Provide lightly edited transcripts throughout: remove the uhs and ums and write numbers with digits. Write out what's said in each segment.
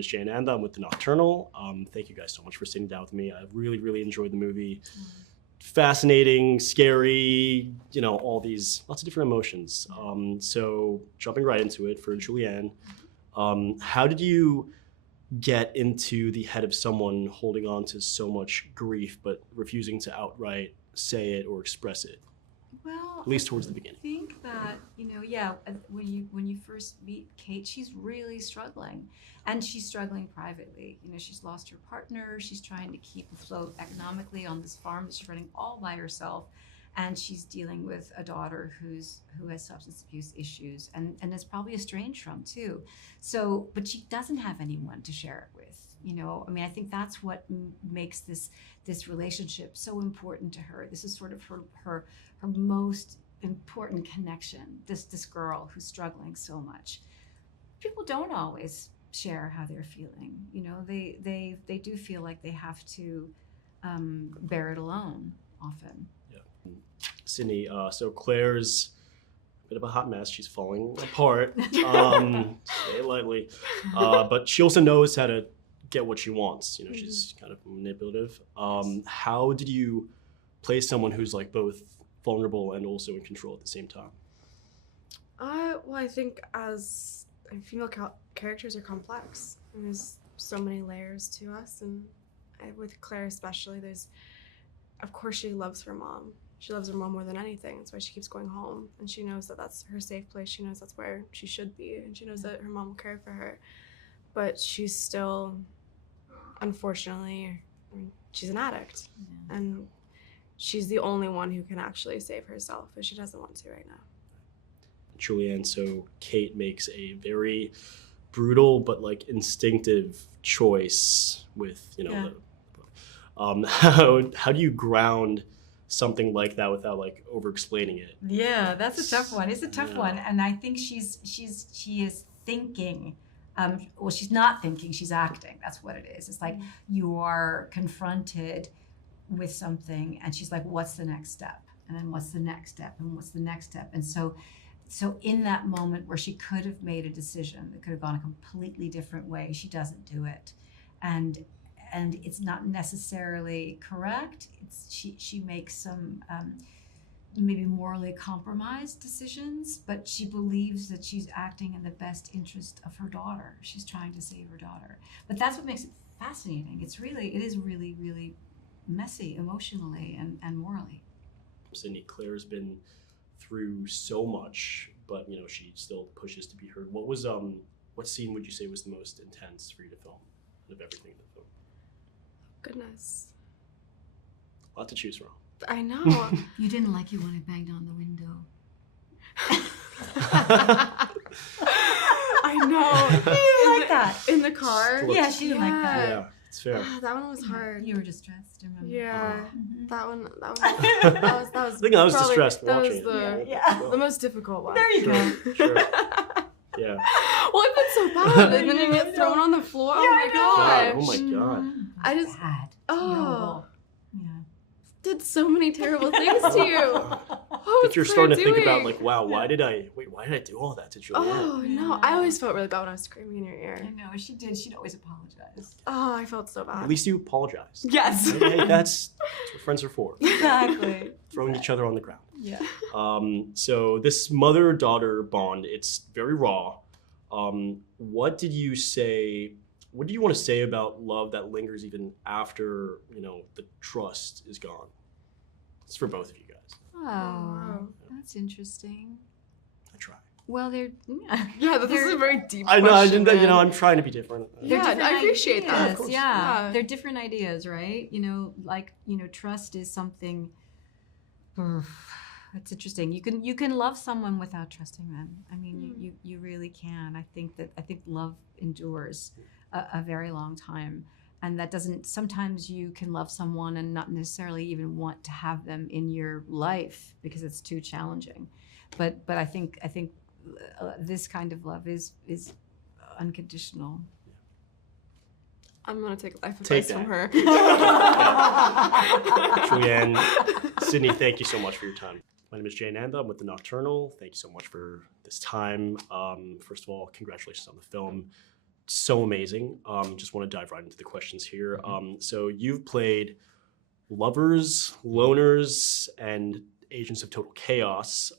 name is Jullianne. I'm with The Nocturnal. Thank you guys so much for sitting down with me. I really, really enjoyed the movie. Fascinating, scary, you know, all these, lots of different emotions. So jumping right into it for Jullianne, how did you get into the head of someone holding on to so much grief but refusing to outright say it or express it? Well, at least towards the beginning. I think that, when you first meet Kate, she's really struggling, and she's struggling privately. She's lost her partner. She's trying to keep afloat economically on this farm that she's running all by herself, and she's dealing with a daughter who has substance abuse issues and is probably estranged from too. So, but she doesn't have anyone to share it with. I think that's what makes this relationship so important to her. This is sort of her most important connection, this girl who's struggling so much. People don't always share how they're feeling. They do feel like they have to bear it alone often. Yeah. Sydney, so Claire's a bit of a hot mess. She's falling apart, say it lightly. But she also knows how to get what she wants. She's kind of manipulative. How did you play someone who's like both vulnerable and also in control at the same time? Well, I think as female characters are complex, and there's so many layers to us, and with Claire especially, of course she loves her mom. She loves her mom more than anything. That's why she keeps going home, and she knows that that's her safe place. She knows that's where she should be, and she knows that her mom will care for her. But she's still, unfortunately, she's an addict, and she's the only one who can actually save herself, but she doesn't want to right now. Jullianne, so Kate makes a very brutal but like instinctive choice with, how do you ground something like that without like over explaining it? Yeah, that's a tough one. It's a tough one. And I think she is thinking. Well, she's not thinking, she's acting. That's what it is. It's like you are confronted with something and she's like, what's the next step? And then what's the next step? And what's the next step? And so in that moment where she could have made a decision that could have gone a completely different way, she doesn't do it. And it's not necessarily correct. She makes some maybe morally compromised decisions, but she believes that she's acting in the best interest of her daughter. She's trying to save her daughter. But that's what makes it fascinating. It is really, really messy emotionally and morally. Sydney, Claire's been through so much, but she still pushes to be heard. What scene would you say was the most intense for you to film out of everything in the film? Goodness. A lot to choose from. I know. You didn't like it when I banged on the window. I know. You didn't like that. In the car? Yeah, she didn't like that. Yeah, it's fair. That one was hard. You were distressed, remember? Yeah, Mm-hmm. that one was I think I was probably, distressed that watching was it. the most difficult one. There you go. Sure. Yeah. Well, I've been so bad, and then you get thrown on the floor. Yeah, Oh my God, gosh. oh my God. I just Bad. oh Terrible. Yeah. did so many terrible things to you. What But you're was starting to Claire think about doing? like, wow, why did I do all that to Jullianne? Oh no, I always felt really bad when I was screaming in your ear. I know, she did. She'd always apologize. Oh, I felt so bad. At least you apologize. Yes. Hey, that's what friends are for. Exactly. Throwing each other on the ground. Yeah. So this mother-daughter bond, it's very raw. What do you want to say about love that lingers even after, the trust is gone? It's for both of you guys. Oh, that's interesting. I try. Well, they're Yeah, this is a very deep I know, question, man. I'm trying to be different. Yeah, different I appreciate that. ideas, Of course. Yeah. Yeah. They're different ideas, right? Trust is something. It's interesting. You can love someone without trusting them. I mean, you really can. I think love endures a very long time, and that doesn't. Sometimes you can love someone and not necessarily even want to have them in your life because it's too challenging. But I think this kind of love is unconditional. I'm gonna take life advice from her. Jullianne, Sydney, thank you so much for your time. My name is Jullianne. I'm with The Nocturnal. Thank you so much for this time. First of all, congratulations on the film. so amazing. Just want to dive right into the questions here. So you've played lovers, loners, and agents of total chaos.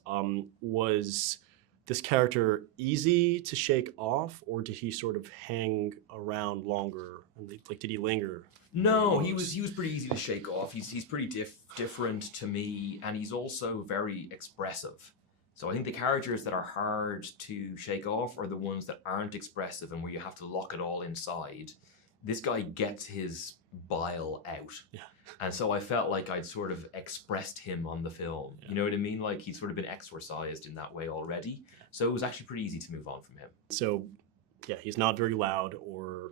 Was this character easy to shake off, or did he sort of hang around longer? Like, did he linger? No, he was pretty easy to shake off. He's pretty different to me, and he's also very expressive. So I think the characters that are hard to shake off are the ones that aren't expressive and where you have to lock it all inside. This guy gets his bile out. Yeah. And so I felt like I'd sort of expressed him on the film. Yeah. You know what I mean? Like he'd sort of been exorcised in that way already. So it was actually pretty easy to move on from him. So, yeah, he's not very loud or,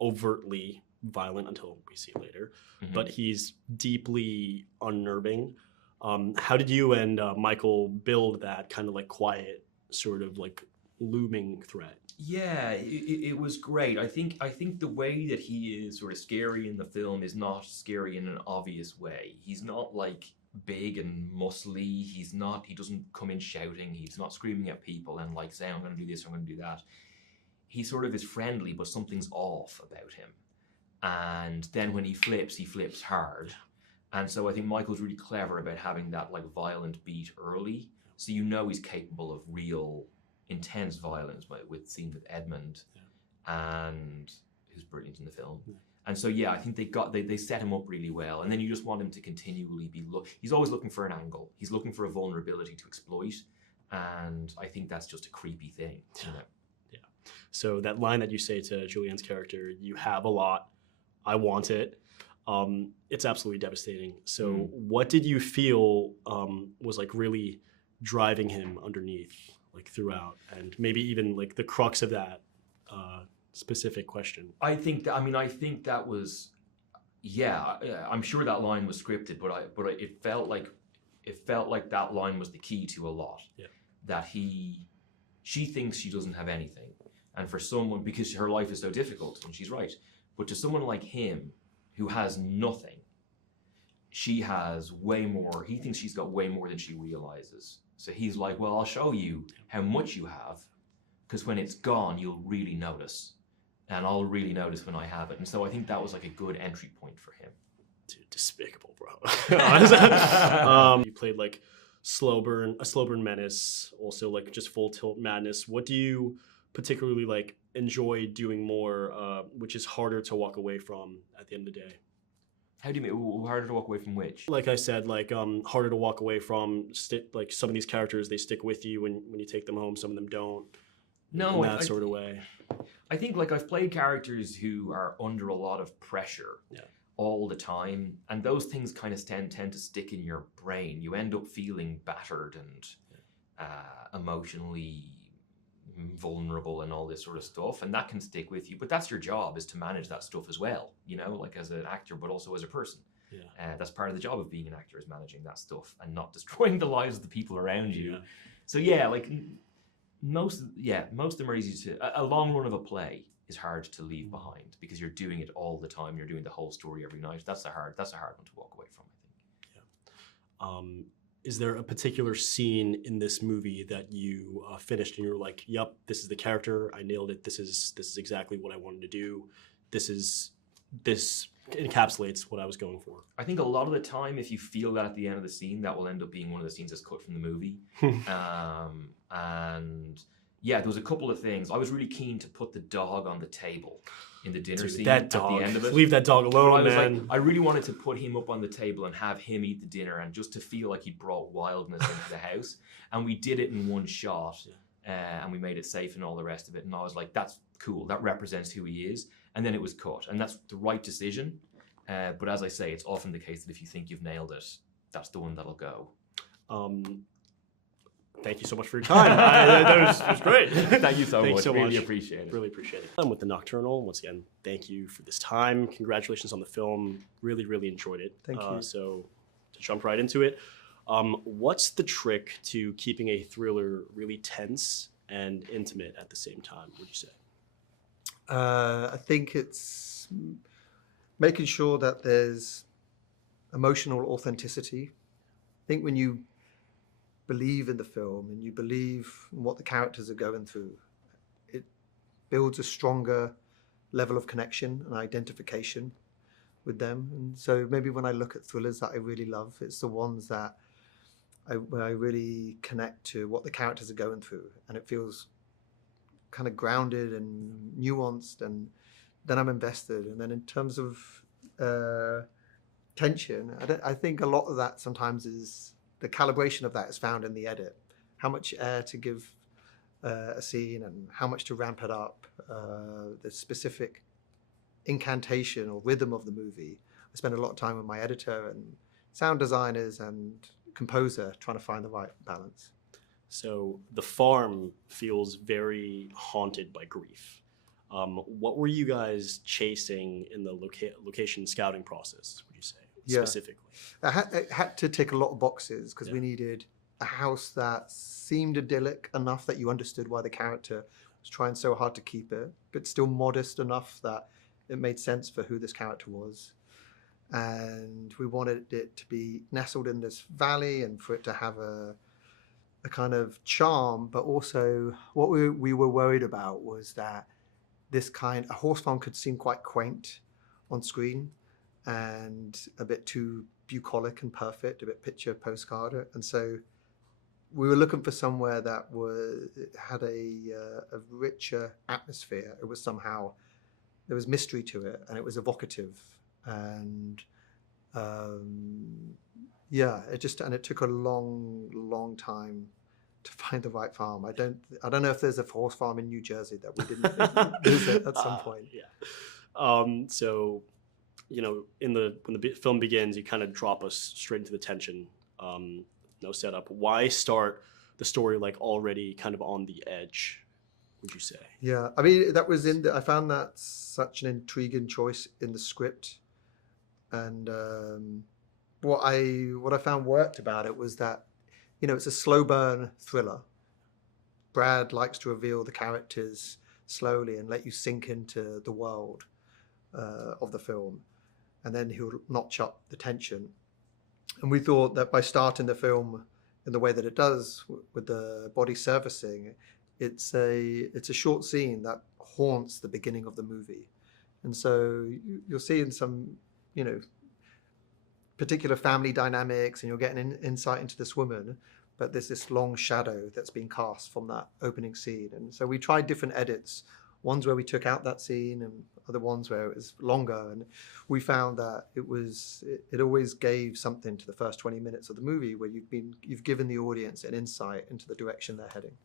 overtly violent until we see later, but he's deeply unnerving. How did you and Michael build that kind of like quiet, sort of like looming threat? Yeah, it was great. I think the way that he is sort of scary in the film is not scary in an obvious way. He's not like big and muscly. He doesn't come in shouting. He's not screaming at people and like saying, I'm going to do this, I'm going to do that. He sort of is friendly, but something's off about him. And then when he flips hard. And so I think Michael's really clever about having that like violent beat early. So he's capable of real intense violence with scene with Edmund, and who's brilliant in the film. And so I think they set him up really well. And then you just want him to continually he's always looking for an angle. He's looking for a vulnerability to exploit. And I think that's just a creepy thing. Yeah. So that line that you say to Jullianne's character, you have a lot, I want it. It's absolutely devastating. So what did you feel was like really driving him underneath, like throughout, and maybe even like the crux of that specific question? I think that was, I'm sure that line was scripted, but it felt like that line was the key to a lot. Yeah. That she thinks she doesn't have anything, and for someone, because her life is so difficult, and she's right, but to someone like him who has nothing, she has way more. He thinks she's got way more than she realizes. So he's like, well, I'll show you how much you have, because when it's gone, you'll really notice. And I'll really notice when I have it. And so I think that was like a good entry point for him. Dude, despicable, bro. You played like a slow burn menace, also like just full tilt madness. What do you particularly like enjoy doing more, which is harder to walk away from at the end of the day? How do you mean harder to walk away from which? Like I said, like harder to walk away from. Like some of these characters, they stick with you when you take them home. Some of them don't. No, in that sort of way. I think like I've played characters who are under a lot of pressure all the time, and those things kind of tend to stick in your brain. You end up feeling battered and emotionally vulnerable and all this sort of stuff, and that can stick with you. But that's your job, is to manage that stuff as well, like as an actor, but also as a person. That's part of the job of being an actor, is managing that stuff and not destroying the lives of the people around you. So like most of them are easy to. A long run of a play is hard to leave behind, because you're doing it all the time. You're doing the whole story every night. That's a hard one to walk away from, I think. Is there a particular scene in this movie that you finished and you were like, "Yep, this is the character. I nailed it. This is exactly what I wanted to do. This encapsulates what I was going for"? I think a lot of the time, if you feel that at the end of the scene, that will end up being one of the scenes that's cut from the movie. And there was a couple of things. I was really keen to put the dog on the table in the dinner scene at the end of it. Leave that dog alone, man. I really wanted to put him up on the table and have him eat the dinner, and just to feel like he brought wildness into the house. And we did it in one shot, and we made it safe and all the rest of it. And I was like, that's cool. That represents who he is. And then it was cut, and that's the right decision. But as I say, it's often the case that if you think you've nailed it, that's the one that'll go. Thank you so much for your time. That was great. Thank you so much. So really appreciate it. Really appreciate it. I'm with The Nocturnal. Once again, thank you for this time. Congratulations on the film. Really, really enjoyed it. Thank you. So to jump right into it, what's the trick to keeping a thriller really tense and intimate at the same time, would you say? I think it's making sure that there's emotional authenticity. I think when you believe in the film and you believe in what the characters are going through, builds a stronger level of connection and identification with them. And so maybe when I look at thrillers that I really love, it's the ones that where I really connect to what the characters are going through, and it feels kind of grounded and nuanced, and then I'm invested. And then in terms of tension, I think a lot of that sometimes is the calibration of that is found in the edit. How much air to give a scene and how much to ramp it up, the specific incantation or rhythm of the movie. I spend a lot of time with my editor and sound designers and composer trying to find the right balance. So the farm feels very haunted by grief. What were you guys chasing in the location scouting process, would you say, specifically? It had to tick a lot of boxes because we needed a house that seemed idyllic enough that you understood why the character was trying so hard to keep it, but still modest enough that it made sense for who this character was. And we wanted it to be nestled in this valley and for it to have a kind of charm, but also what we were worried about was that a horse farm could seem quite quaint on screen and a bit too bucolic and perfect, a bit picture postcard. And so we were looking for somewhere that had a richer atmosphere. It was somehow, there was mystery to it and it was evocative. And it took a long time to find the right farm. I don't know if there's a horse farm in New Jersey that we didn't visit at some point. So, when the film begins, you kind of drop us straight into the tension. No setup. Why start the story like already kind of on the edge, would you say? Yeah, I mean, that was I found that such an intriguing choice in the script. And what I found worked about it was that, it's a slow burn thriller. Brad likes to reveal the characters slowly and let you sink into the world of the film. And then he'll notch up the tension. And we thought that by starting the film in the way that it does with the body surfacing, it's a short scene that haunts the beginning of the movie. And so you'll see in some, particular family dynamics, and you'll get an insight into this woman, but there's this long shadow that's been cast from that opening scene. And so we tried different edits, ones where we took out that scene and other ones where it was longer. And we found that it always gave something to the first 20 minutes of the movie where you've given the audience an insight into the direction they're heading.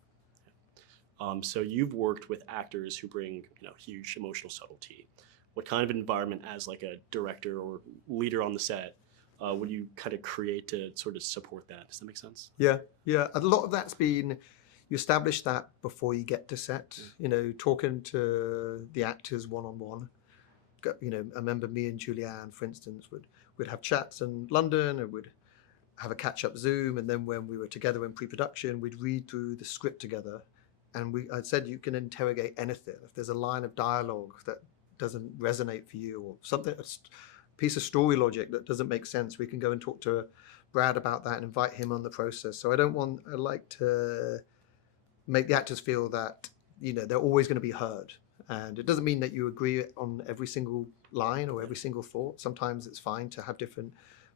So you've worked with actors who bring, huge emotional subtlety. What kind of environment, as like a director or leader on the set, would you kind of create to sort of support that? Does that make sense? Yeah. A lot of that's been, you establish that before you get to set, talking to the actors one-on-one. I remember me and Jullianne, for instance, would have chats in London and would have a catch-up Zoom. And then when we were together in pre-production, we'd read through the script together. And I said, you can interrogate anything. If there's a line of dialogue that doesn't resonate for you, or something, a piece of story logic that doesn't make sense, we can go and talk to Brad about that and invite him on the process. So I like to make the actors feel that, they're always going to be heard. And it doesn't mean that you agree on every single line or every single thought. Sometimes it's fine to have different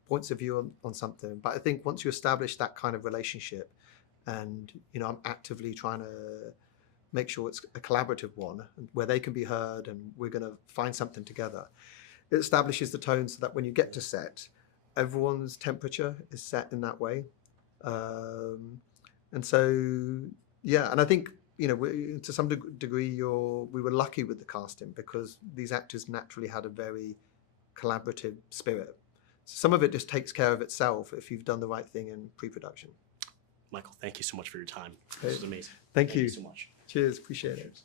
points of view on something. But I think once you establish that kind of relationship, and, I'm actively trying to make sure it's a collaborative one where they can be heard and we're going to find something together. It establishes the tone so that when you get to set, everyone's temperature is set in that way. And I think, to some degree, we were lucky with the casting because these actors naturally had a very collaborative spirit. So some of it just takes care of itself if you've done the right thing in pre-production. Michael, thank you so much for your time. This was amazing. Thank you so much. Cheers. Appreciate it.